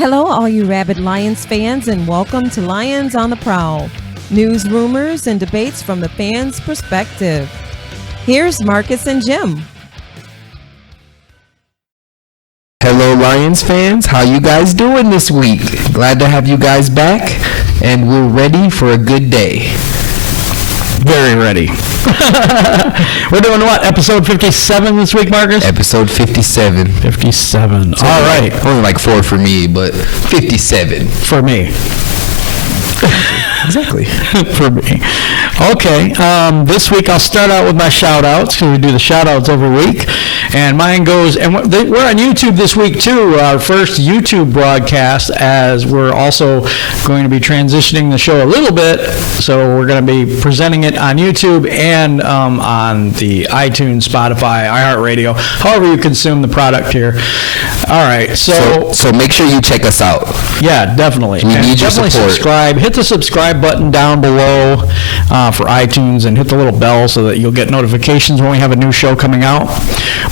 Hello, all you rabid Lions fans, and welcome to Lions on the Prowl. News, rumors, and debates from the fans' perspective. Here's Markus and Jim. Hello, Lions fans. How you guys doing this week? Glad to have you guys back, and we're ready for a good day. Very ready. We're doing what? Episode 57 this week, Marcus? Episode 57. 57. So all right. Only like 4 for me, but 57. For me. Exactly. For me. Okay. This week I'll start out with my shout-outs, because we do the shout-outs every week. And mine goes, and we're on YouTube this week too, our first YouTube broadcast, as we're also going to be transitioning the show a little bit. So we're going to be presenting it on YouTube and on the iTunes, Spotify, iHeartRadio, however you consume the product here. All right. So make sure you check us out. Yeah, definitely. We need your definitely support. Subscribe. Hit the subscribe button down below for iTunes, and hit the little bell so that you'll get notifications when we have a new show coming out.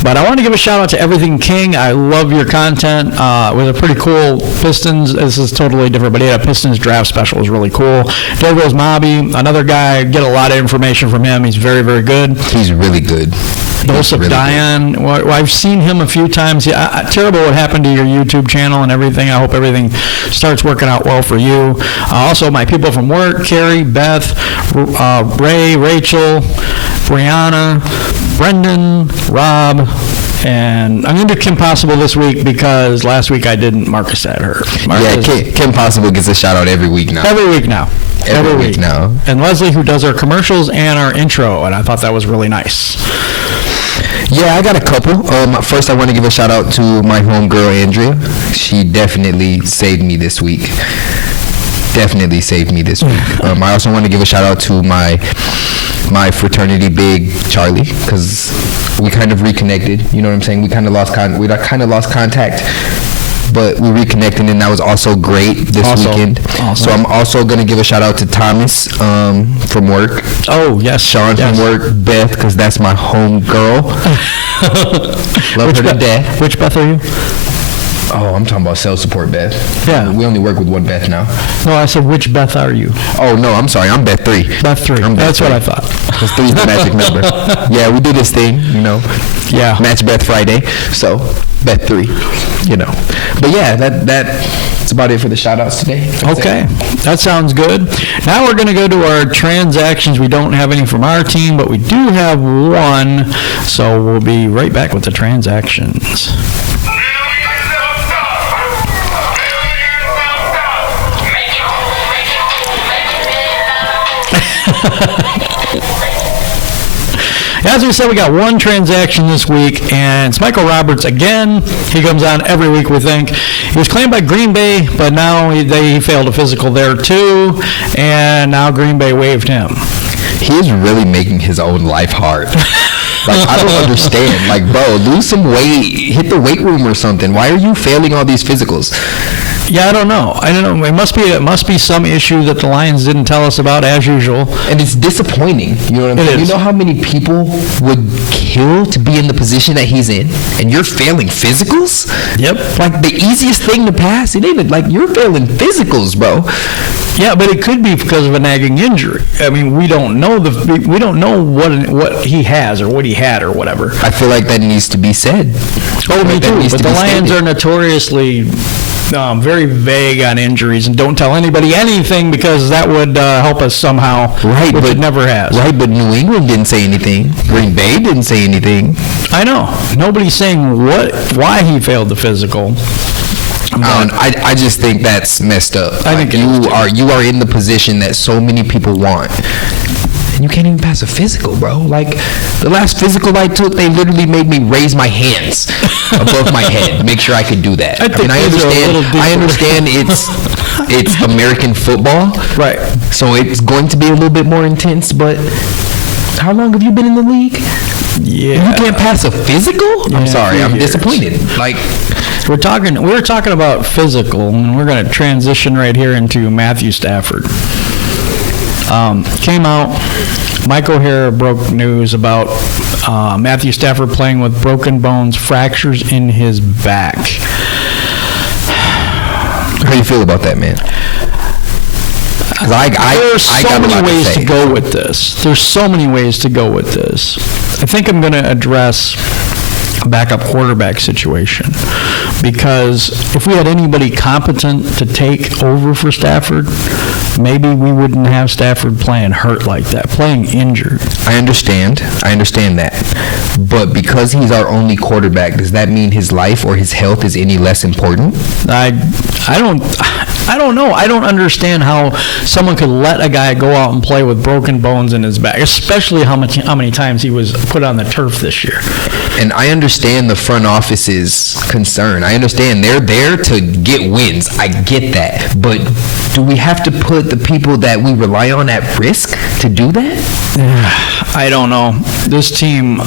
But I want to give a shout out to Everything King. I love your content. It was a pretty cool Pistons. This is totally different, but he had a Pistons draft special. It was really cool. Dergo's Mobby, another guy. Get a lot of information from him. He's very, very good. He's really good. Bosa really Diane. Well, I've seen him a few times. Terrible what happened to your YouTube channel and everything. I hope everything starts working out well for you. Also, my people from work, Carrie, Beth, Ray, Rachel, Brianna, Brendan, Rob, and I'm going to do Kim Possible this week because last week I didn't. Marcus had her. Kim Possible gets a shout out every week now. Every week now. Every week now. And Leslie, who does our commercials and our intro, and I thought that was really nice. Yeah, I got a couple. First, I want to give a shout out to my homegirl, Andrea. She definitely saved me this week. I also want to give a shout out to my fraternity big, Charlie, because we kind of reconnected. You know what I'm saying? We kind of lost contact, but we reconnected, and that was also great this weekend. Awesome. So I'm also going to give a shout out to Thomas from work. Oh, yes. Sean from work, Beth, because that's my home girl. Love her to death. Which Beth are you? Oh, I'm talking about sales support Beth. Yeah. We only work with one Beth now. No, I said which Beth are you? Oh, no, I'm sorry. I'm Beth 3. Beth 3. That's what I thought. Because 3 is the magic number. Yeah, we do this thing, you know. Yeah. Match Beth Friday. So, Beth 3, you know. But yeah, that's about it for the shout-outs today. Okay. That sounds good. Now we're going to go to our transactions. We don't have any from our team, but we do have one. So we'll be right back with the transactions. As we said, we got one transaction this week, and it's Michael Roberts again. He comes on every week, we think. He was claimed by Green Bay, but now he failed a physical there too, and now Green Bay waived him. He is really making his own life hard. Like, I don't understand. Like, bro, lose some weight, hit the weight room or something. Why are you failing all these physicals? Yeah, I don't know. It must be some issue that the Lions didn't tell us about, as usual. And it's disappointing. You know what I'm saying? You know how many people would kill to be in the position that he's in, and you're failing physicals? Yep. Like, the easiest thing to pass, it ain't like you're failing physicals, bro. Yeah, but it could be because of a nagging injury. I mean, we don't know what he has or what he had or whatever. I feel like that needs to be said. Oh, me too. But the Lions are notoriously very vague on injuries and don't tell anybody anything because that would help us somehow. Right, which but it never has. Right, but New England didn't say anything. Green Bay didn't say anything. I know. Nobody's saying why he failed the physical. I just think that's messed up. I think you are in the position that so many people want, and you can't even pass a physical, bro. Like, the last physical I took, they literally made me raise my hands above my head, make sure I could do that. I understand it's American football, right? So it's going to be a little bit more intense, but how long have you been in the league? Yeah. You can't pass a physical? I'm sorry, I'm disappointed. Like, we were talking about physical, and we're going to transition right here into Matthew Stafford. Came out, Mike O'Hara broke news about Matthew Stafford playing with broken bones, fractures in his back. How do you feel about that, man? There's so many ways to go with this. There's so many ways to go with this. I think I'm going to address a backup quarterback situation, because if we had anybody competent to take over for Stafford, maybe we wouldn't have Stafford playing hurt like that, playing injured. I understand that. But because he's our only quarterback, does that mean his life or his health is any less important? I don't know. I don't understand how someone could let a guy go out and play with broken bones in his back, especially how many times he was put on the turf this year. And I understand the front office's concern. I understand they're there to get wins. I get that. But do we have to put the people that we rely on at risk to do that? I don't know. This team...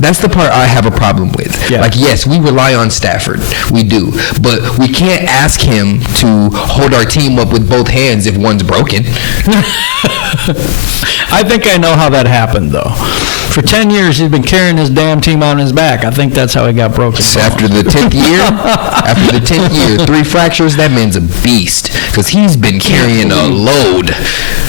That's the part I have a problem with. Yeah. Like, yes, we rely on Stafford. We do. But we can't ask him to hold our team up with both hands if one's broken. I think I know how that happened, though. For 10 years, he's been carrying his damn team on his back. I think that's how he got broken. After the 10th year, 3 fractures, that man's a beast, because he's been carrying a load.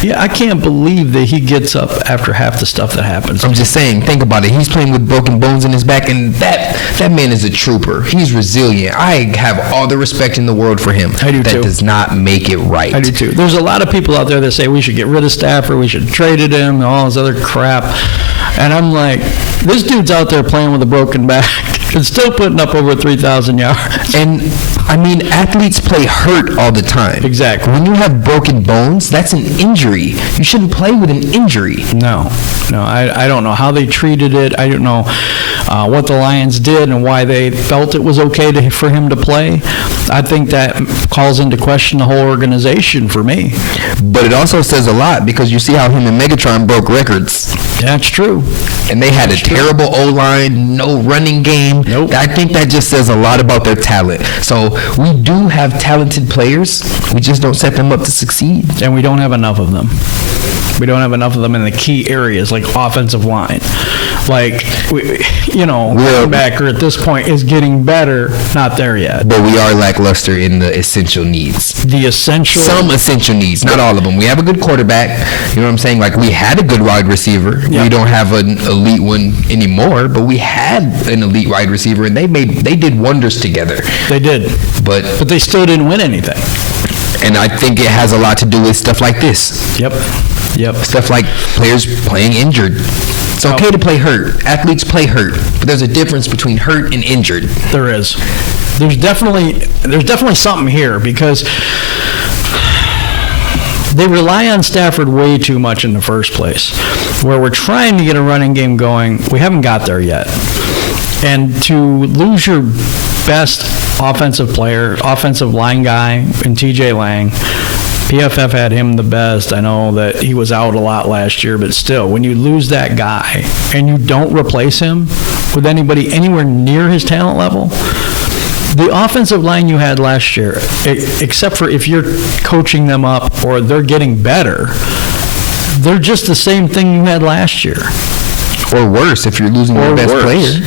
Yeah, I can't believe that he gets up after half the stuff that happens. I'm just saying, think about it. He's playing with broken bones in his back, and that man is a trooper. He's resilient. I have all the respect in the world for him. I do, that too. Does not make it right. I do, too. There's a lot of people out there that say we should get rid of Stafford, we should have traded him, and all this other crap. And I'm like, this dude's out there playing with a broken back and still putting up over 3,000 yards. And, I mean, athletes play hurt all the time. Exactly. When you have broken bones, that's an injury. You shouldn't play with an injury. No, I don't know how they treated it. I don't know what the Lions did and why they felt it was okay for him to play. I think that calls into question the whole organization for me. But it also says a lot, because you see how him and Megatron broke records. That's true. And they had a terrible O-line, no running game. Nope. I think that just says a lot about their talent. So we do have talented players. We just don't set them up to succeed. And we don't have enough of them. We don't have enough of them in the key areas, like offensive line. Like, linebacker at this point is getting better, not there yet. But we are lackluster in the essential needs. Some essential needs, not all of them. We have a good quarterback. You know what I'm saying? Like, we had a good wide receiver. Yep. We don't have an elite one anymore, but we had an elite wide receiver, and they did wonders together. They did. But they still didn't win anything. And I think it has a lot to do with stuff like this. Yep. Stuff like players playing injured. It's okay to play hurt. Athletes play hurt, but there's a difference between hurt and injured. There is. There's definitely something here, because they rely on Stafford way too much in the first place. Where we're trying to get a running game going, we haven't got there yet. And to lose your best offensive line guy in TJ Lang, PFF had him the best. I know that he was out a lot last year, but still, when you lose that guy and you don't replace him with anybody anywhere near his talent level, the offensive line you had last year, except for if you're coaching them up or they're getting better, they're just the same thing you had last year. Or worse if you're losing your best player.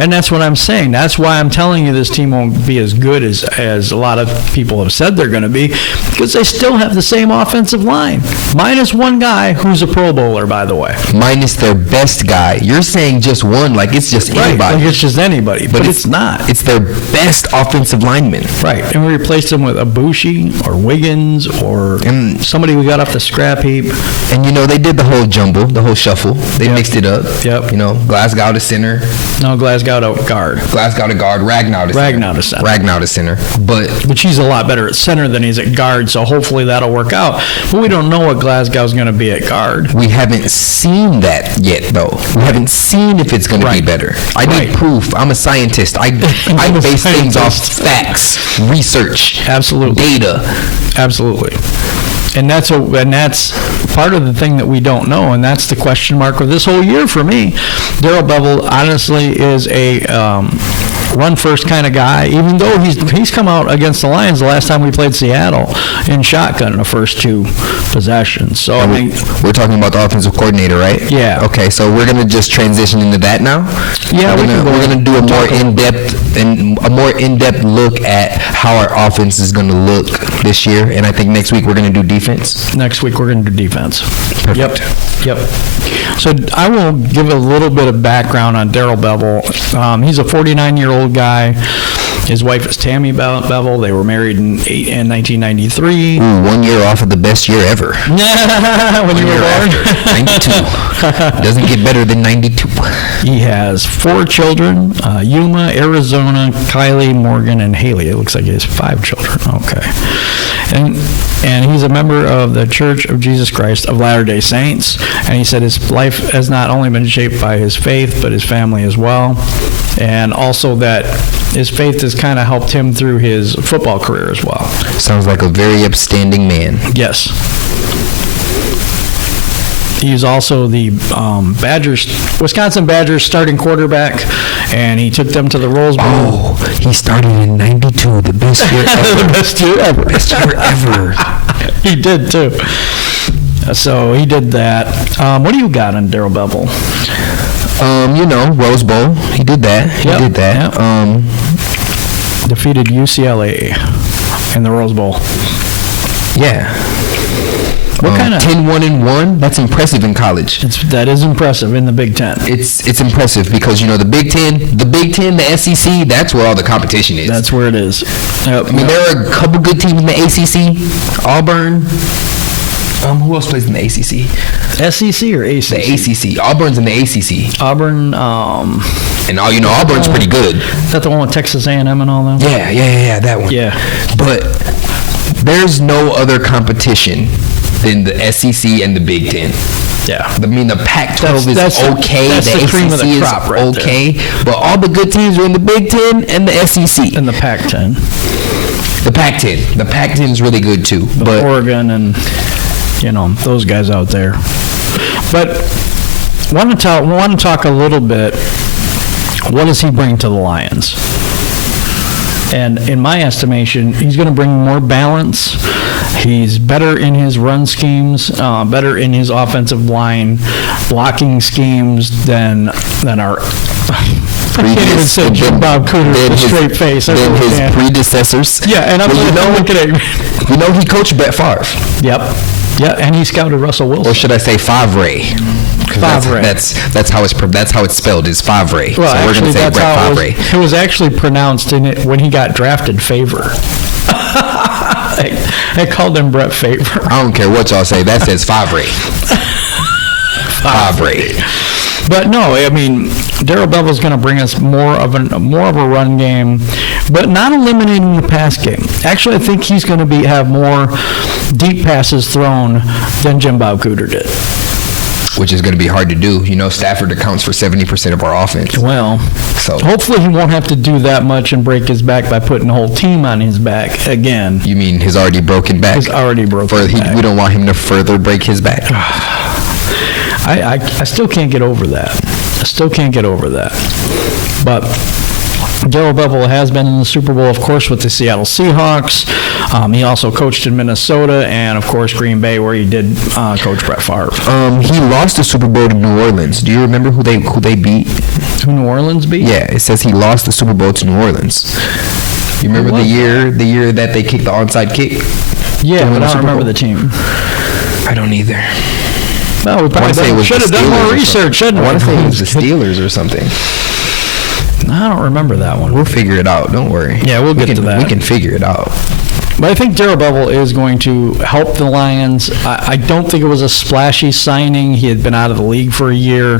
And that's what I'm saying. That's why I'm telling you this team won't be as good as a lot of people have said they're going to be, because they still have the same offensive line. Minus one guy who's a Pro Bowler, by the way. Minus their best guy. You're saying just one, like it's just anybody. Right, like it's just anybody, but it's not. It's their best offensive lineman. Right, and we replaced them with Ibushi or Wiggins or somebody we got off the scrap heap. And, they did the whole jumble, the whole shuffle. They mixed it up. Yep. Glasgow to center. No, Glasgow to guard. Glasgow to guard. Ragnow to center. Ragnow to center. But he's a lot better at center than he's at guard, so hopefully that'll work out. But we don't know what Glasgow's going to be at guard. We haven't seen that yet, though. We haven't seen if it's going to be better. I need proof. I'm a scientist. I base things off facts, research, absolutely, data. Absolutely. And that's part of the thing that we don't know, and that's the question mark of this whole year for me. Darrell Bevell honestly is a run first kind of guy, even though he's come out against the Lions the last time we played Seattle in shotgun in the first 2 possessions. So we're talking about the offensive coordinator, right? Yeah. Okay, so we're gonna just transition into that now. Yeah, we're gonna do a more in-depth a more in-depth look at how our offense is going to look this year. And I think next week we're going to do defense. Next week we're going to do defense. Perfect. Yep. So I will give a little bit of background on Darrell Bevell. He's a 49-year-old guy. His wife is Tammy Bevell. They were married in 1993. Ooh, 1 year off of the best year ever. When you were born. 92. Doesn't get better than 92. He has 4 children, Yuma, Arizona, Kylie, Morgan, and Haley. It looks like he has 5 children. Okay. And he's a member of the Church of Jesus Christ of Latter-day Saints. And he said his life has not only been shaped by his faith, but his family as well. And also that his faith has kind of helped him through his football career as well. Sounds like a very upstanding man. Yes. He's also the Wisconsin Badgers starting quarterback, and he took them to the Rose Bowl. Oh, he started in 92, the best year ever. The best year ever. Best year ever. He did, too. So he did that. What do you got on Darrell Bevell? Rose Bowl. He did that. He did that. Yep. Defeated UCLA in the Rose Bowl. Yeah. What kind of 10-1-1? That's impressive in college. That is impressive in the Big Ten. It's impressive because the Big Ten, the SEC. That's where all the competition is. That's where it is. Yep. I mean, there are a couple good teams in the ACC. Auburn. Who else plays in the ACC? SEC or ACC? The ACC. Auburn's in the ACC. Auburn. And Auburn's pretty good. Is that the one with Texas A&M and all that? Yeah, that one. Yeah. But there's no other competition than the SEC and the Big Ten. Yeah. I mean, the Pac-12 that's is okay. That's the cream ACC of the crop is right okay. there. But all the good teams are in the Big Ten and the SEC. And the Pac-10. The Pac-10. The Pac-10 is really good, too. But Oregon and, those guys out there. But want to talk a little bit, what does he bring to the Lions? And in my estimation, he's going to bring more balance. He's better in his run schemes, better in his offensive line blocking schemes than our. I can't even say Jim Bob Cooter with a straight face. Than his predecessors. Yeah, and I'm looking at him. He coached Brett Favre. Yep. Yeah, and he scouted Russell Wilson. Or should I say Favre? Favre. That's how it's spelled. Is Favre. Well, so actually, we're going to say Brett Favre. It was actually pronounced in it when he got drafted. Favre. I called him Brett Favre. I don't care what y'all say. That says Favre. Favre. But no, I mean, Darrell Bevell's going to bring us more of a run game, but not eliminating the pass game. Actually, I think he's going to have more deep passes thrown than Jim Bob Cooter did. Which is going to be hard to do. Stafford accounts for 70% of our offense. Well, so hopefully he won't have to do that much and break his back by putting the whole team on his back again. You mean his already broken back? His already broken back. We don't want him to further break his back. I still can't get over that. But Darrell Bevell has been in the Super Bowl, of course, with the Seattle Seahawks. He also coached in Minnesota and, of course, Green Bay, where he did coach Brett Favre. He lost the Super Bowl to New Orleans. Do you remember who they beat? Who New Orleans beat? Yeah, it says he lost the Super Bowl to New Orleans. You remember the year that they kicked the onside kick? Yeah, but I don't remember the team. I don't either. No, we probably should have done more research, shouldn't we? I want to say it was the Steelers or something. I don't remember that one. We'll figure it out. Don't worry. Yeah, we'll get to that. We can figure it out. But I think Darrell Bevell is going to help the Lions. I don't think it was a splashy signing. He had been out of the league for a year.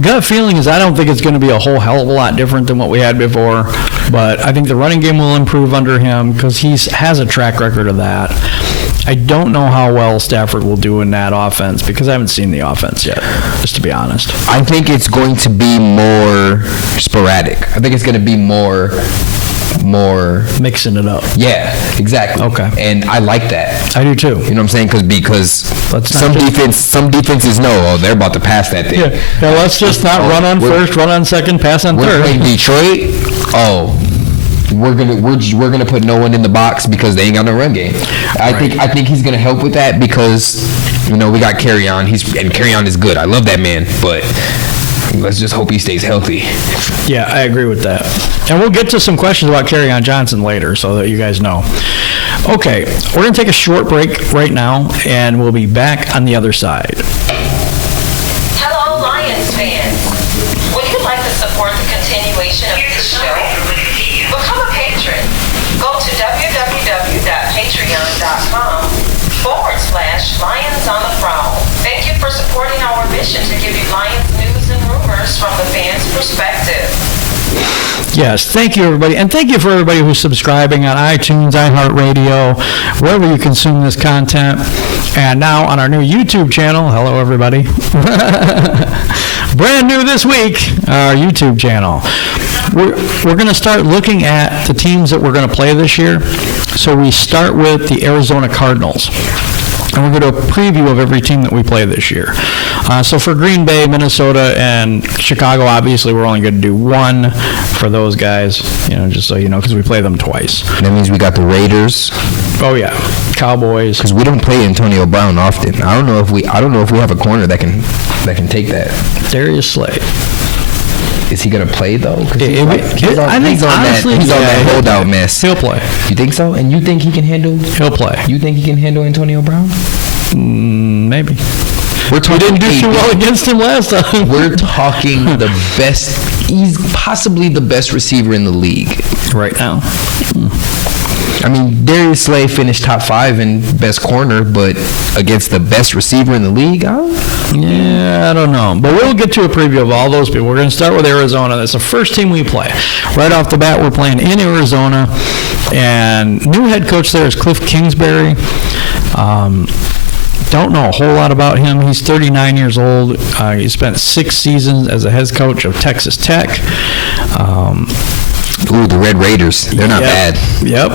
Gut feeling is I don't think it's going to be a whole hell of a lot different than what we had before. But I think the running game will improve under him because he has a track record of that. I don't know how well Stafford will do in that offense because I haven't seen the offense yet, just to be honest. I think it's going to be more sporadic. I think it's going to be more mixing it up. Yeah, exactly. Okay. And I like that. I do too. You know what I'm saying? Because some defenses know, they're about to pass that thing. Yeah, let's just not run on first, run on second, pass on third. We're playing Detroit. We're gonna put no one in the box because they ain't got no run game. I think he's gonna help with that because we got Carry On. And Carry On is good. I love that man, but let's just hope he stays healthy. Yeah, I agree with that. And we'll get to some questions about Kerryon Johnson later so that you guys know. Okay, we're going to take a short break right now, and we'll be back on the other side. Hello, Lions fans. Would you like to support the continuation of this show? Become a patron. Go to www.patreon.com/Lions on the Prowl. Thank you for supporting our mission to give you Lions news and rumors from the fans' perspective. Yes, thank you, everybody. And thank you for everybody who's subscribing on iTunes, iHeartRadio, wherever you consume this content. And now on our new YouTube channel, hello, everybody. Brand new this week, our YouTube channel. We're going to start looking at the teams that we're going to play this year. So we start with the Arizona Cardinals. And we're going to do a preview of every team that we play this year. So for Green Bay, Minnesota, and Chicago, obviously we're only going to do one for those guys, just so you know, because we play them twice. That means we got the Raiders. Oh yeah, Cowboys. Because we don't play Antonio Brown often. I don't know if we have a corner that can take that. Darius Slay. Is he gonna play though? I think honestly, he's on that holdout mess. He'll play. You think so? And you think he can handle? He'll play. You think he can handle Antonio Brown? Maybe. We didn't do too well against him last time. We're talking the best. He's possibly the best receiver in the league right now. I mean, Darius Slay finished top 5 in best corner, but against the best receiver in the league, yeah, I don't know. But we'll get to a preview of all those people. We're going to start with Arizona. That's the first team we play. Right off the bat, we're playing in Arizona, and new head coach there is Cliff Kingsbury. Don't know a whole lot about him. He's 39 years old. He spent 6 seasons as a head coach of Texas Tech. Ooh, the Red Raiders. They're not bad. Yep.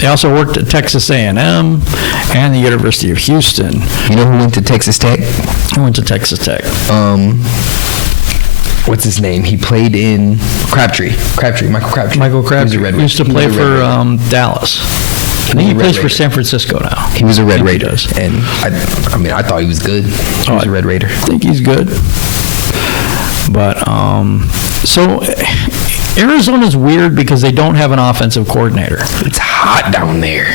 They also worked at Texas A&M and the University of Houston. You know who went to Texas Tech? Who went to Texas Tech? What's his name? He played in Crabtree. Michael Crabtree. Michael Crabtree. He used to play for Dallas. I think he plays for San Francisco now. He was a Red Raider. And I thought he was good. He was a Red Raider. I think he's good. But, so Arizona's weird because they don't have an offensive coordinator. It's hot down there.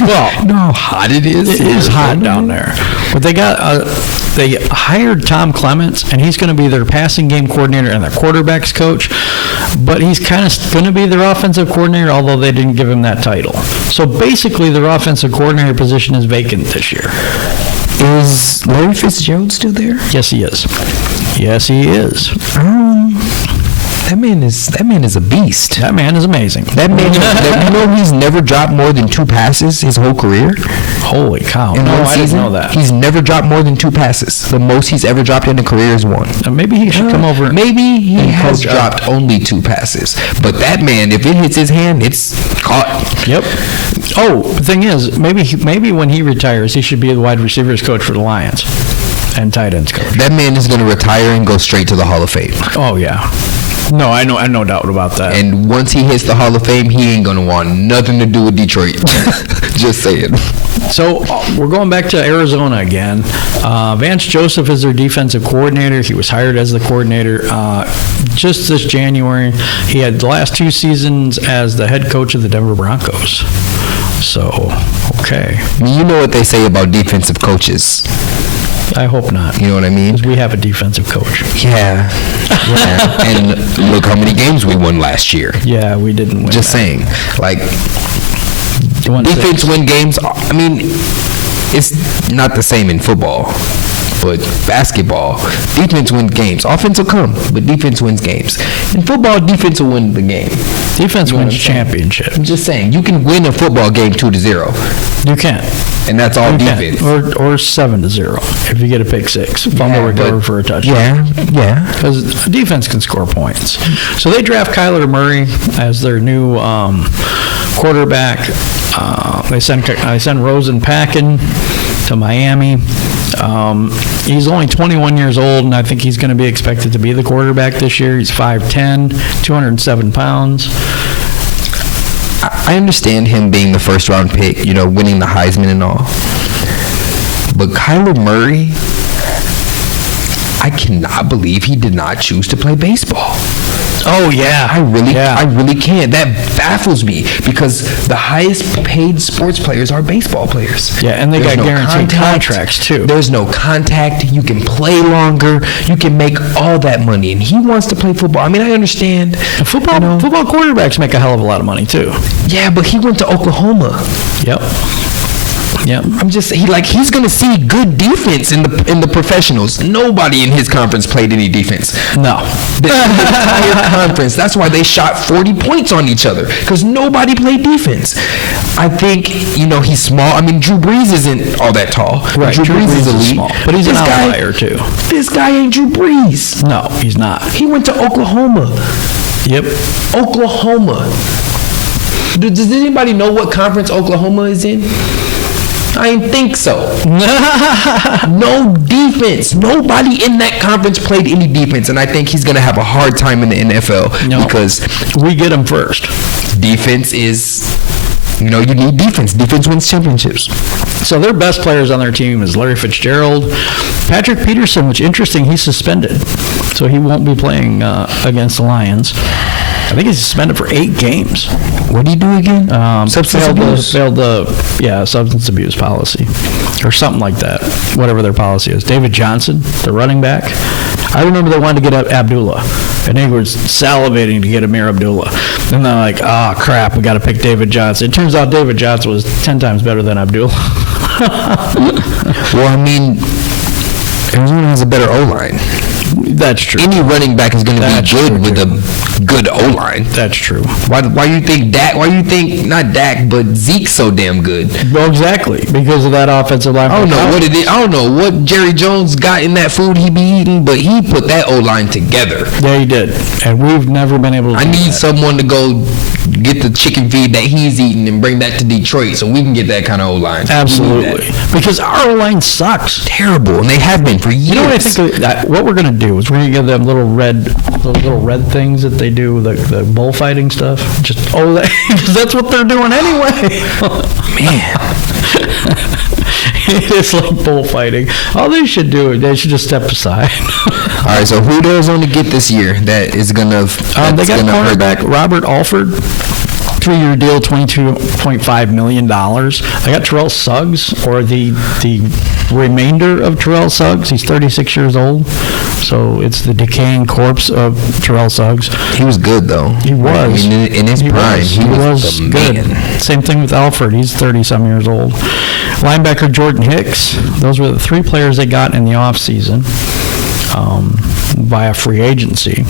Well, you know how hot it is? It is hot down there. But they hired Tom Clements, and he's going to be their passing game coordinator and their quarterbacks coach. But he's kind of going to be their offensive coordinator, although they didn't give him that title. So basically, their offensive coordinator position is vacant this year. Is Larry Fitzgerald still there? Yes, he is. Yes, he is. That man is a beast. That man is amazing. That man, he's never dropped more than 2 passes his whole career. Holy cow! In one I didn't know that. He's never dropped more than 2 passes. The most he's ever dropped in a career is 1. Maybe he should come over. Maybe he has dropped only 2 passes. But that man, if it hits his hand, it's caught. Yep. Oh, the thing is, maybe when he retires, he should be the wide receivers coach for the Lions and tight ends coach. That man is going to retire and go straight to the Hall of Fame. Oh yeah. No, I know, no doubt about that. And once he hits the Hall of Fame, he ain't gonna want nothing to do with Detroit. Just saying. So we're going back to Arizona again. Vance Joseph is their defensive coordinator. He was hired as the coordinator just this January. He had the last 2 seasons as the head coach of the Denver Broncos. So, okay. You know what they say about defensive coaches. I hope not. You know what I mean? Because we have a defensive coach. Yeah. And look how many games we won last year. Yeah, we didn't win. Just saying. Like, defense win games. I mean, it's not the same in football. But basketball, defense wins games. Offense will come, but defense wins games. In football, defense will win the game. Defense wins championships. I'm just saying, you can win a football game 2-0. You can. And that's all defense. Or 7-0 if you get a pick 6. Fumble recover for a touchdown. Yeah. Because defense can score points. So they draft Kyler Murray as their new quarterback. They send Rosen packing to Miami. He's only 21 years old, and I think he's going to be expected to be the quarterback this year. He's 5'10", 207 pounds. I understand him being the first-round pick, winning the Heisman and all. But Kyler Murray, I cannot believe he did not choose to play baseball. Oh, yeah. I really can't. That baffles me because the highest paid sports players are baseball players. Yeah, and they There's got no guaranteed contact. contracts, too. There's no contact. You can play longer. You can make all that money. And he wants to play football. I mean, I understand. And football quarterbacks make a hell of a lot of money, too. Yeah, but he went to Oklahoma. Yep. I'm just he's gonna see good defense in the professionals. Nobody in his conference played any defense. No. The entire conference. That's why they shot 40 points on each other because nobody played defense. I think he's small. I mean, Drew Brees isn't all that tall. Right. Drew Brees is elite, small, but he's an outlier too. This guy ain't Drew Brees. No, he's not. He went to Oklahoma. Yep. Oklahoma. Does anybody know what conference Oklahoma is in? I didn't think so. No defense. Nobody in that conference played any defense, and I think he's going to have a hard time in the NFL because we get him first. Defense is, you need defense. Defense wins championships. So their best players on their team is Larry Fitzgerald, Patrick Peterson, which interesting, he's suspended, so he won't be playing against the Lions. I think he's suspended for 8 games. What did he do again? Substance abuse? Failed the substance abuse policy or something like that, whatever their policy is. David Johnson, the running back. I remember they wanted to get Abdullah, and they were salivating to get Amir Abdullah. And they're like, oh, crap, we got to pick David Johnson. It turns out David Johnson was 10 times better than Abdullah. Well, I mean, Arizona has a better O-line. That's true. Any running back is going to be good with a good O-line. That's true. Why you think Dak? Why you think not Dak, but Zeke's so damn good? Well, exactly, because of that offensive line. I don't know what it is. I don't know what Jerry Jones got in that food he be eating, but he put that O-line together. Yeah, he did, and we've never been able to. I need someone to go get the chicken feed that he's eating and bring that to Detroit so we can get that kind of O-line. Absolutely, because our O-line sucks. Terrible, and they have been for years. You know what I think? What we're going to do is we're going to give them little red things that they do, the bullfighting stuff. That's what they're doing anyway. Man. It's like bullfighting. All they should do, they should just step aside. All right, so who does only get this year that is going to... they got cornerback Robert Alford. 3-year deal, $22.5 million. I got Terrell Suggs, or the remainder of Terrell Suggs. He's 36 years old, so it's the decaying corpse of Terrell Suggs. He was good, though. He was. I mean, in his prime, he was the good. man. Same thing with Alford. He's 30-some years old. Linebacker Jordan Hicks. Those were the 3 players they got in the offseason via free agency.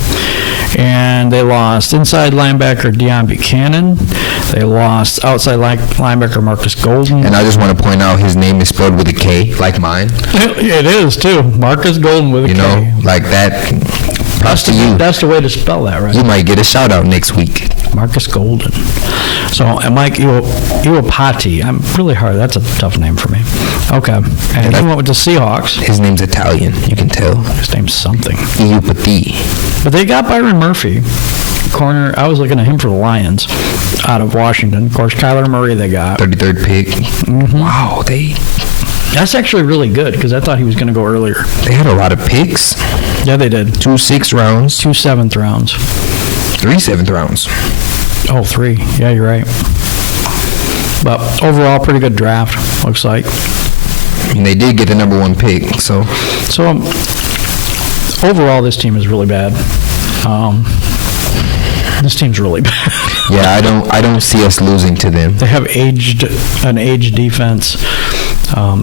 And they lost inside linebacker Deion Buchanan. They lost outside linebacker Marcus Golden. And I just want to point out his name is spelled with a K, like mine. It is, too. Marcus Golden with a K. You know, like that. Props to you. That's the way to spell that, right? You might get a shout-out next week. Marcus Golden. So, and Mike Iwapati. I'm really hard. That's a tough name for me. Okay. And he went with the Seahawks. His name's Italian. You can tell. His name's something. Iwapati. But they got Byron Murphy, corner. I was looking at him for the Lions out of Washington. Of course, Kyler Murray they got. 33rd pick. Mm-hmm. Wow, that's actually really good because I thought he was going to go earlier. They had a lot of picks. Yeah, they did. 2 6th rounds. 2 7th rounds. 3 7th rounds. Oh, 3. Yeah, you're right. But overall, pretty good draft, looks like. I mean, they did get the number 1 pick, so overall, this team is really bad. This team's really bad. Yeah, I don't see us losing to them. They have an aged defense.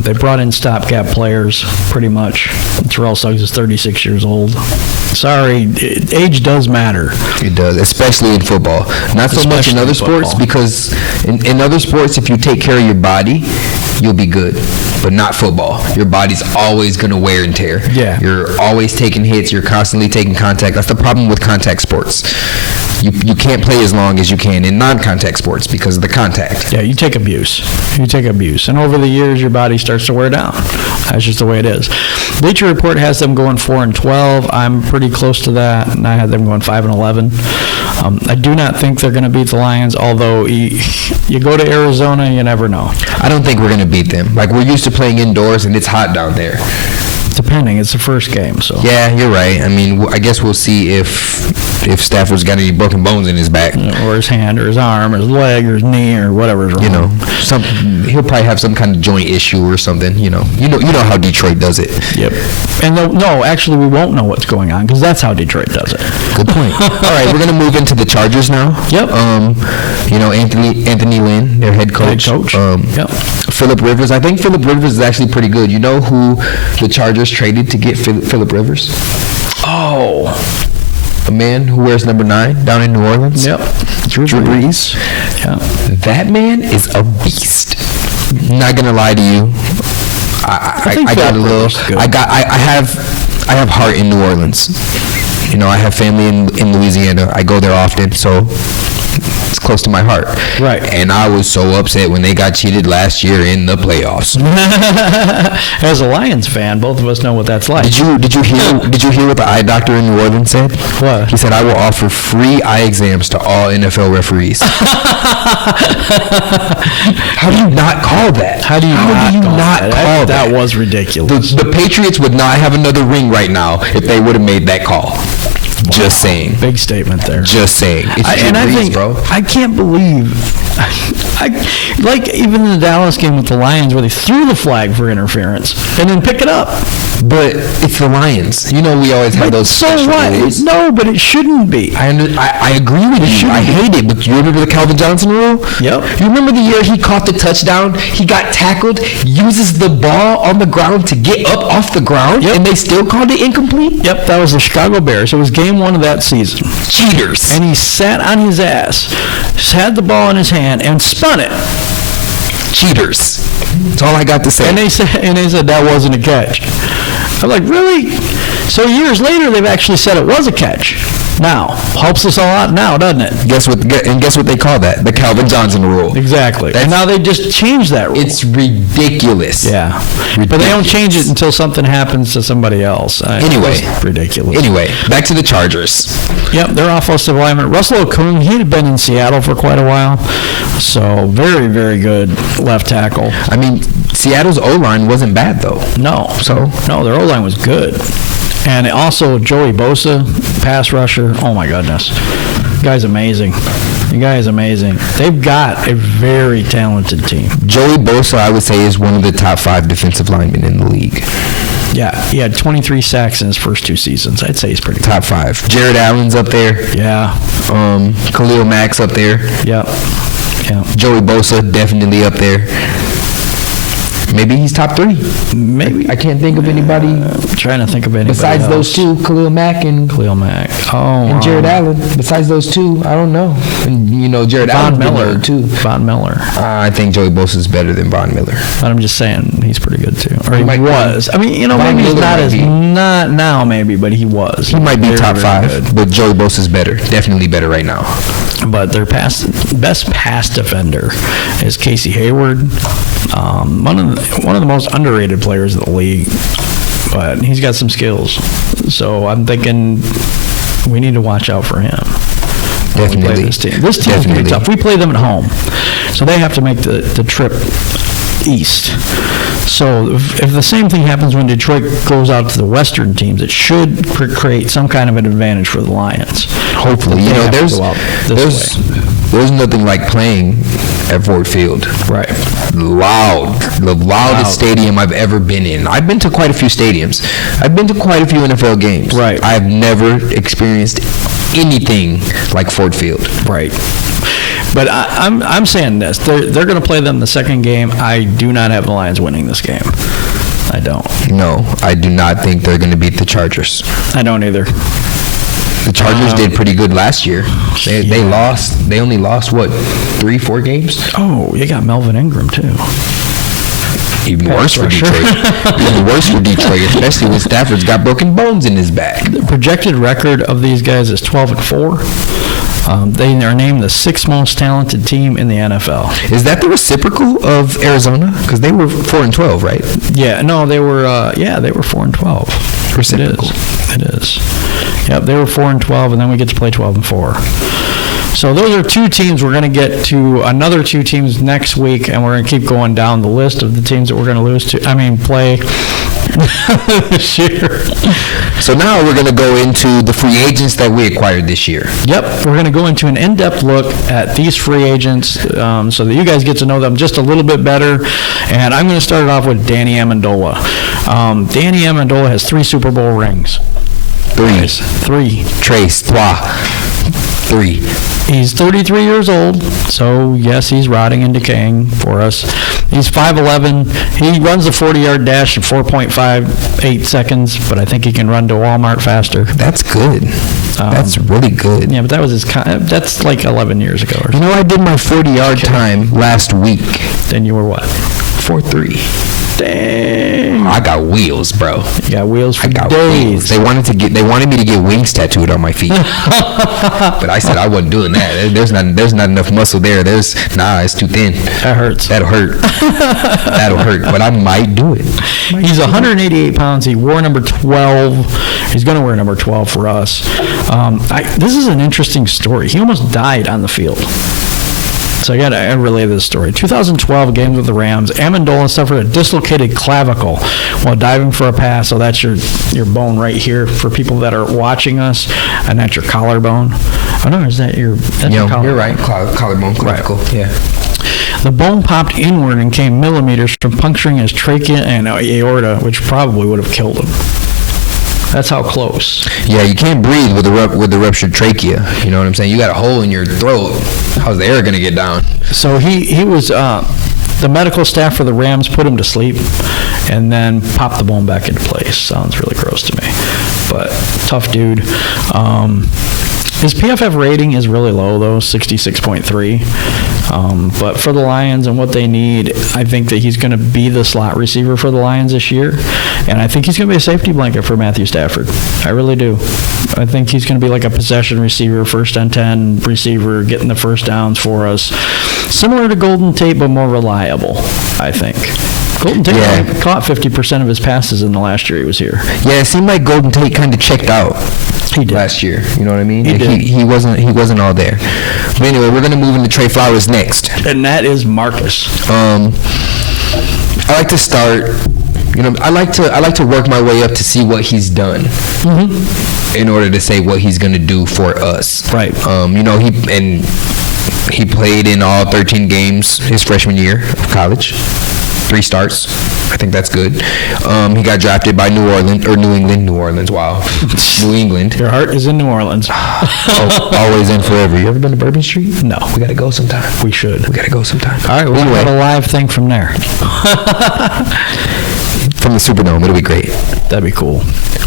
They brought in stopgap players, pretty much. Terrell Suggs is 36 years old. Sorry, age does matter. It does, especially in football. Not so much in other sports, because in other sports, if you take care of your body, you'll be good. But not football. Your body's always going to wear and tear. Yeah. You're always taking hits. You're constantly taking contact. That's the problem with contact sports. You can't play as long as you can in non-contact sports because of the contact. Yeah, you take abuse. And over the years, your body starts to wear down. That's just the way it is. Bleacher Report has them going 4-12. I'm pretty close to that, and I had them going 5-11. I do not think they're going to beat the Lions, although you go to Arizona, you never know. I don't think we're going to beat them. Like, we're used to playing indoors, and it's hot down there. depending. It's the first game, so. Yeah, you're right. I mean, I guess we'll see if Stafford's got any broken bones in his back. Or his hand, or his arm, or his leg, or his knee, or whatever's wrong. You know, he'll probably have some kind of joint issue or something. You know how Detroit does it. Yep. And no, actually, we won't know what's going on because that's how Detroit does it. Good point. All right, we're gonna move into the Chargers now. Yep. Anthony Lynn, their head coach. Yep. Phillip Rivers. I think Phillip Rivers is actually pretty good. You know who the Chargers traded to get Phillip Rivers? Oh. A man who wears number 9 down in New Orleans. Yep. Drew Brees. Yeah. That man is a beast. Not gonna lie to you. I got a little. I have heart in New Orleans. You know, I have family in Louisiana. I go there often, so it's close to my heart. Right. And I was so upset when they got cheated last year in the playoffs. As a Lions fan, both of us know what that's like. Did you hear what the eye doctor in New Orleans said? What? He said, "I will offer free eye exams to all NFL referees." How do you not call that? How do you not call that? That was ridiculous. The Patriots would not have another ring right now if they would have made that call. Just saying. Big statement there. Just saying. It's I think, bro. I can't believe, like even in the Dallas game with the Lions where they threw the flag for interference and then pick it up. But it's the Lions. You know we always have those special rules. No, but it shouldn't be. I agree with you. I hate it. But you remember the Calvin Johnson rule? Yep. You remember the year he caught the touchdown? He got tackled, uses the ball on the ground to get up off the ground, and they still called it incomplete? Yep, that was the Chicago Bears. It was game 1 of that season. Cheaters. And he sat on his ass, had the ball in his hand, and spun it. Cheaters. That's all I got to say. And they said that wasn't a catch. I'm like, really? So years later, they've actually said it was a catch. Now, helps us all out now, doesn't it? Guess what they call that? The Calvin Johnson rule. Exactly. And now they just changed that rule. It's ridiculous. Yeah. Ridiculous. But they don't change it until something happens to somebody else. Anyway. Ridiculous. Anyway, back to the Chargers. Yep, their offensive lineman. Russell Okung, he had been in Seattle for quite a while. So, very, very good left tackle. I mean, Seattle's O-line wasn't bad, though. No, their O-line was good. And also Joey Bosa, pass rusher. Oh, my goodness. The guy's amazing. They've got a very talented team. Joey Bosa, I would say, is one of the top 5 defensive linemen in the league. Yeah, he had 23 sacks in his first 2 seasons. I'd say he's pretty good. Top 5. Jared Allen's up there. Yeah. Khalil Mack's up there. Yep. Yeah. Joey Bosa, definitely up there. Maybe he's top 3. Maybe. I can't think of anybody. I'm trying to think of anybody besides else. those 2, Khalil Mack and Jared Allen. Besides those 2, I don't know. And Jared Allen Miller too. Von Miller. I think Joey Bosa is better than Von Miller. But I'm just saying he's pretty good too. Or he was. I mean, Von maybe he's Miller not now maybe, but he was. He might be top 5, but Joey Bosa's better. Definitely better right now. But their best pass defender is Casey Heyward. One of the most underrated players in the league, but he's got some skills. So I'm thinking we need to watch out for him. Definitely. This team's going to be tough. We play them at home, so they have to make the trip east. So if the same thing happens when Detroit goes out to the Western teams, it should create some kind of an advantage for the Lions. Hopefully. There's nothing like playing at Ford Field. Right. The loudest stadium I've ever been in. I've been to quite a few stadiums. I've been to quite a few NFL games. Right. I've never experienced anything like Ford Field. Right. But I'm saying this. They're going to play them the second game. I do not have the Lions winning this game. I don't. No, I do not think they're going to beat the Chargers. I don't either. The Chargers did pretty good last year. They lost. They only lost, 3-4 games? Oh, you got Melvin Ingram, too. Even worse for Detroit. Even worse for Detroit, especially when Stafford's got broken bones in his back. The projected record of these guys is 12-4. They are named the 6th most talented team in the NFL. Is that the reciprocal of Arizona? Because they were 4-12, right? Yeah, no, they were. They were 4-12. Reciprocal. It is. Yep, they were 4-12, and then we get to play 12-4. So those are 2 teams. We're going to get to another 2 teams next week, and we're going to keep going down the list of the teams that we're going to play. this year. So now we're going to go into the free agents that we acquired this year. Yep, we're going to go into an in-depth look at these free agents so that you guys get to know them just a little bit better. And I'm going to start it off with Danny Amendola. Danny Amendola has 3 Super Bowl rings. 3. Trace, 3. He's 33 years old, so yes, he's rotting and decaying for us. He's 5'11". He runs a 40-yard dash in 4.58 seconds, but I think he can run to Walmart faster. That's good. That's really good. Yeah, but that was that's like 11 years ago or something. I did my 40-yard time last week. Then you were what? 4.3. Dang. I got wheels, bro. You got wheels for days. Wheels. They wanted me to get wings tattooed on my feet. But I said I wasn't doing that. There's not enough muscle there. It's too thin. That hurts. That'll hurt. That'll hurt. But I might do it. He's 188 pounds. He wore number 12. He's going to wear number 12 for us. This is an interesting story. He almost died on the field. So I got to relay this story. 2012 games with the Rams. Amendola suffered a dislocated clavicle while diving for a pass. So that's your bone right here for people that are watching us, and that's your collarbone. Oh no, is that your? That's your collarbone. You're right. Collarbone, clavicle. Right. Yeah. The bone popped inward and came millimeters from puncturing his trachea and aorta, which probably would have killed him. That's how close. Yeah, you can't breathe with the ruptured trachea. You know what I'm saying? You got a hole in your throat. How's the air going to get down? So he was, the medical staff for the Rams put him to sleep and then popped the bone back into place. Sounds really gross to me. But tough dude. His PFF rating is really low, though, 66.3. But for the Lions and what they need, I think that he's going to be the slot receiver for the Lions this year. And I think he's going to be a safety blanket for Matthew Stafford. I really do. I think he's going to be like a possession receiver, 1st and 10 receiver, getting the first downs for us. Similar to Golden Tate, but more reliable, I think. Golden Tate caught 50% of his passes in the last year he was here. Yeah, it seemed like Golden Tate kind of checked out. He did. Last year, you know what I mean? He did. He wasn't all there. But anyway, we're gonna move into Trey Flowers next, and that is Marcus. I like to start. I like to work my way up to see what he's done, in order to say what he's gonna do for us. Right. He played in all 13 games his freshman year of college. 3 starts. I think that's good. He got drafted by New Orleans. Wow. New England. Your heart is in New Orleans. Always and forever. You ever been to Bourbon Street? No. We got to go sometime. We should. We got to go sometime. All right, we'll have a live thing from there. From the Superdome. It'll be great. That'd be cool.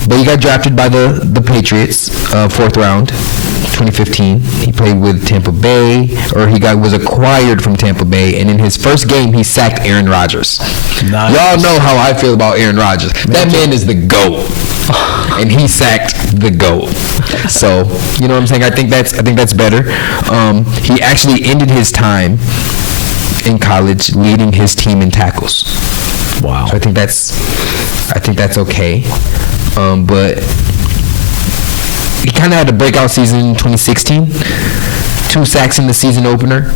But he got drafted by the Patriots, 4th round, 2015. He played with Tampa Bay, or was acquired from Tampa Bay, and in his first game, he sacked Aaron Rodgers. Nice. Y'all know how I feel about Aaron Rodgers. That man is the GOAT, and he sacked the GOAT. So, you know what I'm saying? I think that's better. He actually ended his time in college leading his team in tackles. Wow. So I think that's okay. But he kind of had a breakout season in 2016. 2 sacks in the season opener.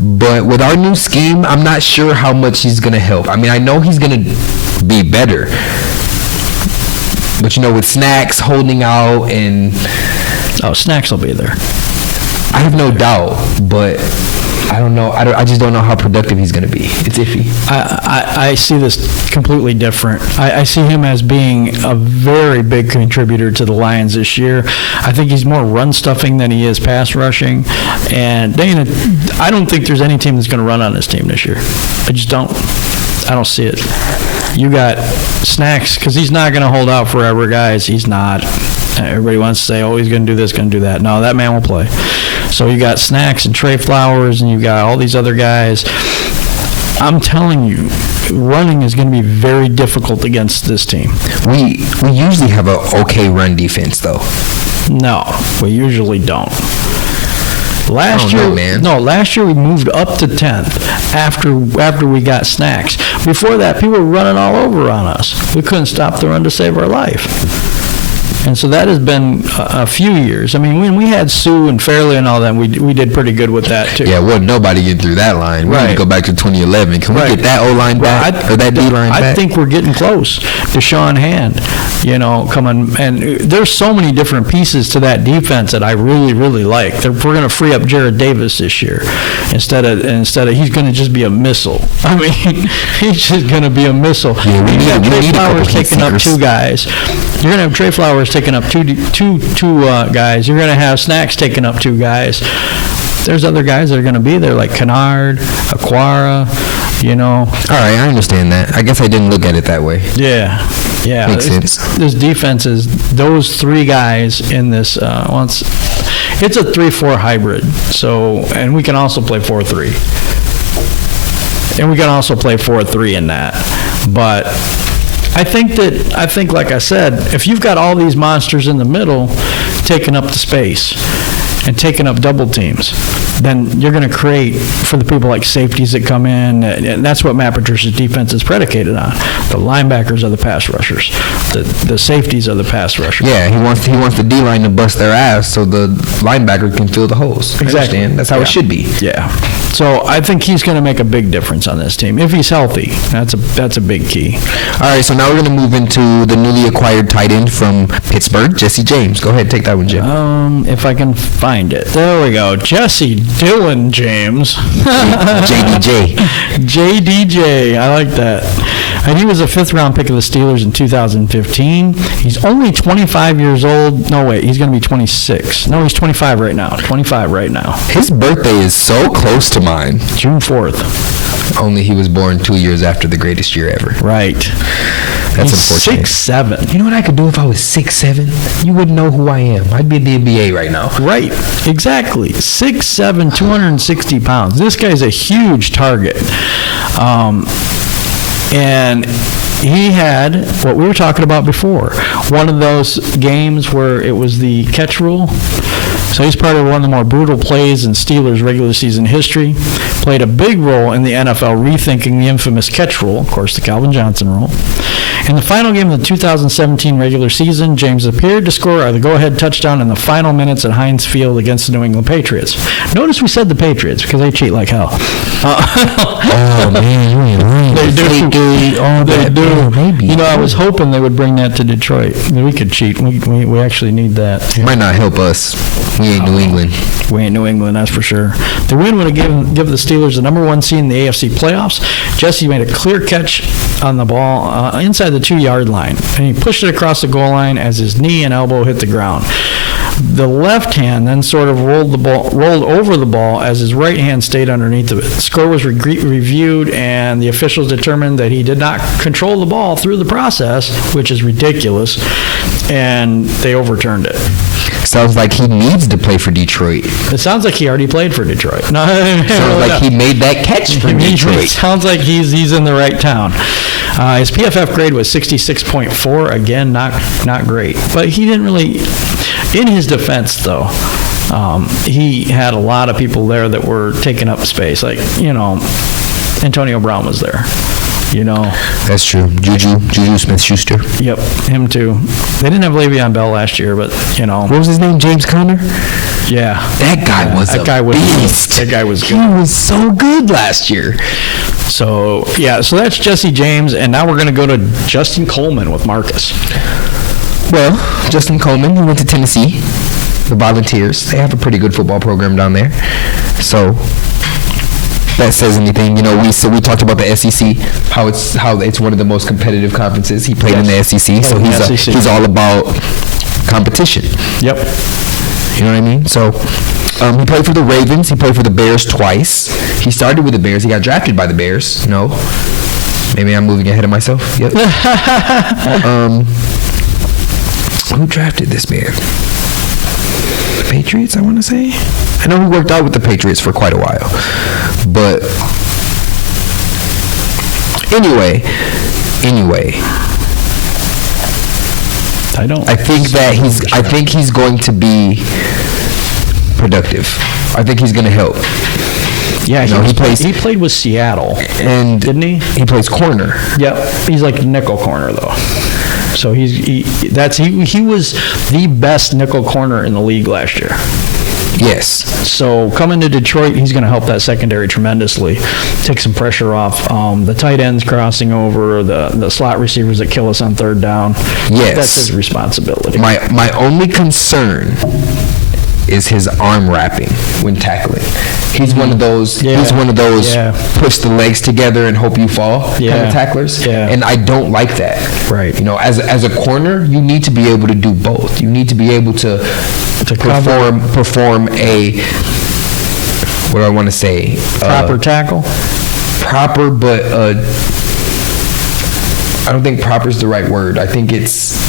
But with our new scheme, I'm not sure how much he's going to help. I mean, I know he's going to be better. But, with Snacks holding out and... Oh, Snacks will be there. I have no doubt, but... I don't know. I just don't know how productive he's going to be. It's iffy. I see this completely different. I see him as being a very big contributor to the Lions this year. I think he's more run stuffing than he is pass rushing. And I don't think there's any team that's going to run on this team this year. I just don't. I don't see it. You got Snacks, because he's not going to hold out forever, guys. He's not. Everybody wants to say, oh, he's going to do this, going to do that. No, that man will play. So you got Snacks and Trey Flowers, and you got all these other guys. I'm telling you, running is going to be very difficult against this team. We usually have an okay run defense, though. No, we usually don't. Last year we moved up to 10th after we got Snacks. Before that, people were running all over on us. We couldn't stop the run to save our life. And so that has been a few years. I mean, when we had Sue and Fairley and all that, we did pretty good with that, too. Yeah, wasn't nobody getting through that line. We need to go back to 2011. Can we get that O-line back, or that D-line back? I think we're getting close. Deshaun Hand, coming. And there's so many different pieces to that defense that I really, really like. We're going to free up Jared Davis this year instead of he's going to just be a missile. I mean, he's just going to be a missile. Yeah, we have Trey need Flowers taking up 2 guys. You're going to have Trey Flowers taking up two guys. You're going to have Snacks taking up 2 guys. There's other guys that are going to be there, like Kennard, Aquara, All right, I understand that. I guess I didn't look at it that way. Yeah. Makes sense. This defense is those 3 guys in this. It's a 3-4 hybrid. So, and we can also play 4-3. And we can also play 4-3 in that. But I think, like I said, if you've got all these monsters in the middle taking up the space and taking up double teams, then you're going to create for the people like safeties that come in, and that's what Matt Patricia's defense is predicated on. The linebackers are the pass rushers. The safeties are the pass rushers. Yeah, he wants the D-line to bust their ass so the linebacker can fill the holes. Exactly. That's how it should be. Yeah. So I think he's going to make a big difference on this team. If he's healthy, that's a big key. All right, so now we're going to move into the newly acquired tight end from Pittsburgh, Jesse James. Go ahead, take that one, Jim. If I can find it. There we go. Jesse Dylan James. JDJ. JDJ. I like that. And he was a 5th-round pick of the Steelers in 2015. He's only 25 years old. No, wait. He's going to be 26. No, he's 25 right now. 25 right now. His birthday is so close to mine. June 4th. Only he was born 2 years after the greatest year ever. Right. That's He's unfortunate. 6'7". You know what I could do if I was 6'7"? You wouldn't know who I am. I'd be in the NBA right now. Right. Exactly. 6'7", 260 pounds. This guy's a huge target. And he had what we were talking about before, one of those games where it was the catch rule. So he's part of one of the more brutal plays in Steelers regular season history. Played a big role in the NFL rethinking the infamous catch rule, of course, the Calvin Johnson rule. In the final game of the 2017 regular season, James appeared to score the go-ahead touchdown in the final minutes at Heinz Field against the New England Patriots. Notice we said the Patriots because they cheat like hell. Oh, man, you ain't lying. They do. They do. Yeah, maybe. I was hoping they would bring that to Detroit. We could cheat. We actually need that. Might not help us. We ain't New England. We ain't New England, that's for sure. The win would have given the Steelers the number 1 seed in the AFC playoffs. Jesse made a clear catch on the ball inside the 2-yard line, and he pushed it across the goal line as his knee and elbow hit the ground. The left hand then sort of rolled over the ball as his right hand stayed underneath of it. The score was reviewed, and the officials determined that he did not control the ball through the process, which is ridiculous, and they overturned it. Sounds like he needs to play for Detroit. It sounds like he already played for Detroit. No, sounds like he made that catch for Detroit. It sounds like he's in the right town. His PFF grade was 66.4. Again, not great. But he didn't really, in his defense, though, he had a lot of people there that were taking up space. Like, Antonio Brown was there. That's true. Juju Smith-Schuster. Yep, him too. They didn't have Le'Veon Bell last year, but What was his name? James Conner? Yeah. That guy was a beast. That guy was good. He was so good last year. So that's Jesse James, and now we're going to go to Justin Coleman with Marcus. Well, Justin Coleman, he went to Tennessee, the Volunteers. They have a pretty good football program down there. So that says anything. We talked about the SEC, how it's one of the most competitive conferences. He played in the SEC, so he's all about competition. Yep. You know what I mean? So he played for the Ravens. He played for the Bears twice. He started with the Bears. He got drafted by the Bears. No. Maybe I'm moving ahead of myself. Yep. Who drafted this man? The Patriots, I want to say. I know he worked out with the Patriots for quite a while. But anyway. I think he's going to be productive. I think he's going to help. Yeah, he played with Seattle, and didn't he? He plays corner. Yep, he's like nickel corner though. So he was the best nickel corner in the league last year. Yes. So coming to Detroit, he's going to help that secondary tremendously, take some pressure off the tight ends crossing over, the slot receivers that kill us on third down. Yes. That's his responsibility. My only concern is his arm wrapping when tackling. He's one of those. He's one of those push the legs together and hope you fall kind of tacklers. Yeah. And I don't like that. Right. You know, as a corner, you need to be able to do both. You need to be able to perform a, what do I want to say? Proper tackle. Proper, but I don't think proper is the right word. I think it's.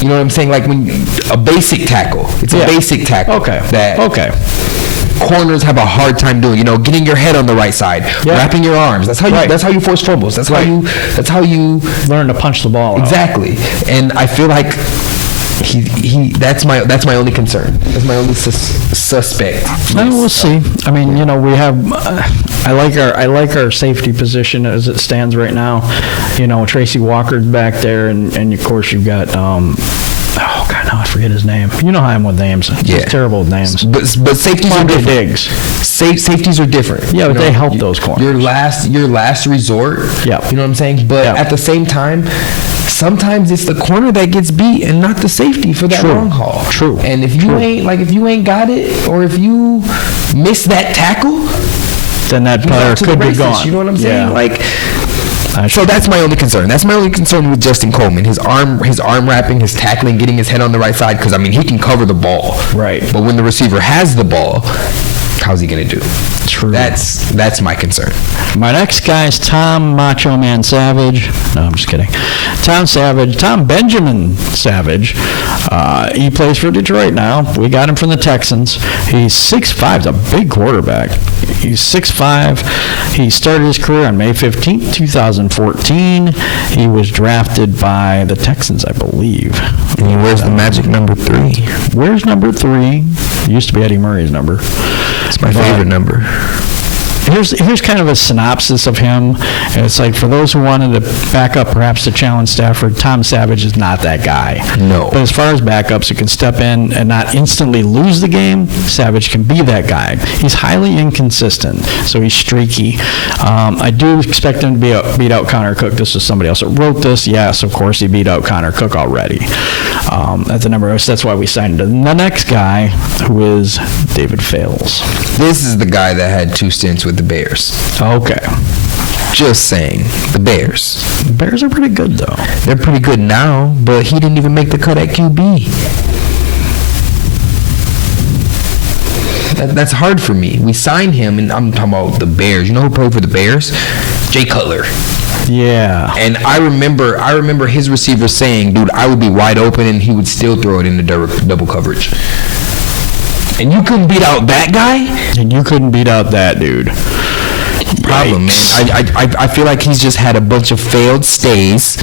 You know what I'm saying? Like when a basic tackle. It's a basic tackle. Okay. Corners have a hard time doing. You know, getting your head on the right side, wrapping your arms. That's how you. That's how you force fumbles. That's how you. That's how you learn to punch the ball. Exactly. And I feel like he. That's my only concern. That's my only suspect. We'll see. I mean, you know, we have. I like our safety position as it stands right now. You know, Tracy Walker's back there, and of course you've got. Oh God, now I forget his name. You know how I am with names. Just terrible with names. But safeties are different. Diggs. Safeties are different. Yeah, but they help those corners. Your last resort. Yeah. You know what I'm saying? But at the same time, sometimes it's the corner that gets beat and not the safety for that long haul. True. And if you ain't got it, or if you miss that tackle, then that player could be gone. You know what I'm saying? Like. So that's my only concern. That's my only concern with Justin Coleman. His arm wrapping, his tackling, getting his head on the right side. Because I mean, he can cover the ball. Right. But when the receiver has the ball, how's he gonna do? True. That's my concern. My next guy is Tom Macho Man Savage. No, I'm just kidding. Tom Benjamin Savage. He plays for Detroit now. We got him from the Texans. He's 6'5", a big quarterback. He's 6'5". He started his career on May 15th, 2014. He was drafted by the Texans, I believe. And he wears the magic number 3. Where's number 3? It used to be Eddie Murray's number. It's my favorite number. Here's kind of a synopsis of him. And it's like, for those who wanted to back up perhaps to challenge Stafford, Tom Savage is not that guy. No. But as far as backups who can step in and not instantly lose the game, Savage can be that guy. He's highly inconsistent, so he's streaky. I do expect him to beat out Connor Cook. This was somebody else that wrote this. Yes, of course, he beat out Connor Cook already. At the number, so that's why we signed him. The next guy, who is David Fales. This is the guy that had 2 stints with the Bears. Okay. Just saying, the Bears. The Bears are pretty good, though. They're pretty good now, but he didn't even make the cut at QB. That's hard for me. We signed him, and I'm talking about the Bears. You know who played for the Bears? Jay Cutler. Yeah. And I remember his receiver saying, dude, I would be wide open, and he would still throw it into double coverage. And you couldn't beat out that guy? And you couldn't beat out that dude. Problem, man. I feel like he's just had a bunch of failed stays,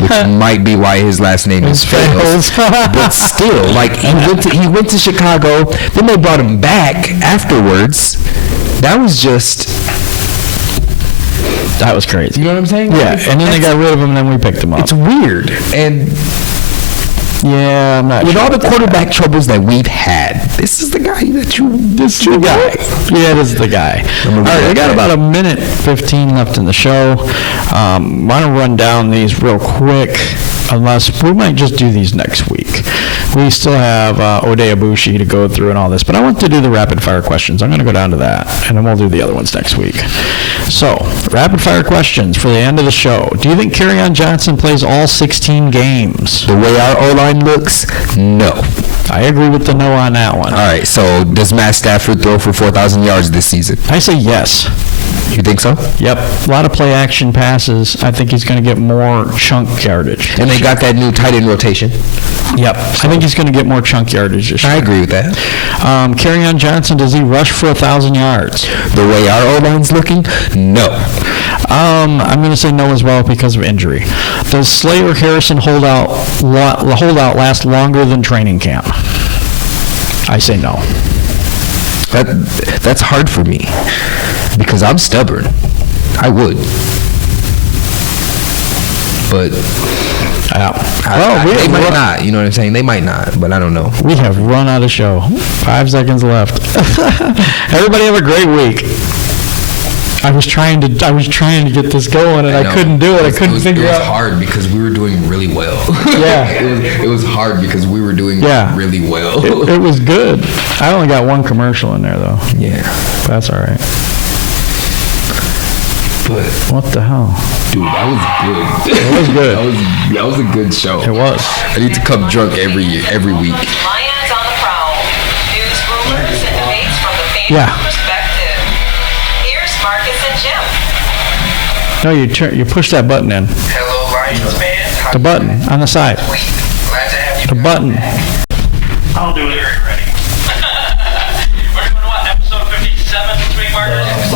which might be why his last name is Fails. But still, like, he went to Chicago, then they brought him back afterwards. That was crazy. You know what I'm saying? Yeah, and then they got rid of him, and then we picked him up. It's weird. And yeah, I'm not with sure all the quarterback troubles that we've had, this is the guy that you. This is the guy. Yeah, this is the guy. All right, we got about a minute 15 left in the show. Want to run down these real quick, unless we might just do these next week. We still have Ode Ibushi to go through and all this, but I want to do the rapid fire questions. I'm going to go down to that, and then we'll do the other ones next week. So, rapid fire questions for the end of the show. Do you think Kerryon Johnson plays all 16 games? The way our O-line looks, no. I agree with the no on that one. All right, so does Matt Stafford throw for 4,000 yards this season? I say yes. You think so? Yep. A lot of play action passes. I think he's going to get more chunk yardage. And they got that new tight end rotation. Yep. I think he's going to get more chunk yardage this year. I agree with that. Kerryon Johnson, does he rush for 1,000 yards? The way our O-line's looking, no. I'm going to say no as well because of injury. Does Slayer Harrison holdout last longer than training camp? I say no. That's hard for me because I'm stubborn. I would. But they might not. You know what I'm saying? They might not, but I don't know. We have run out of show. 5 seconds left. Everybody have a great week. I was trying to get this going, and I couldn't do it. I couldn't figure out. It was hard because we were doing really well. Yeah. It was hard because we were doing really well. It was good. I only got one commercial in there, though. Yeah. That's all right. But what the hell? Dude, that was good. It was good. that was a good show. It was. I need to come drunk every week. Lions on the Prowl. News, rumors, and debates from the fan perspective. Here's Markus and Jim. No, you push that button in. Hello, Lions fans. The button on the side. Glad to have you. The button. I'll do it. Ready. We're doing what? Episode 57 this week, Marcus?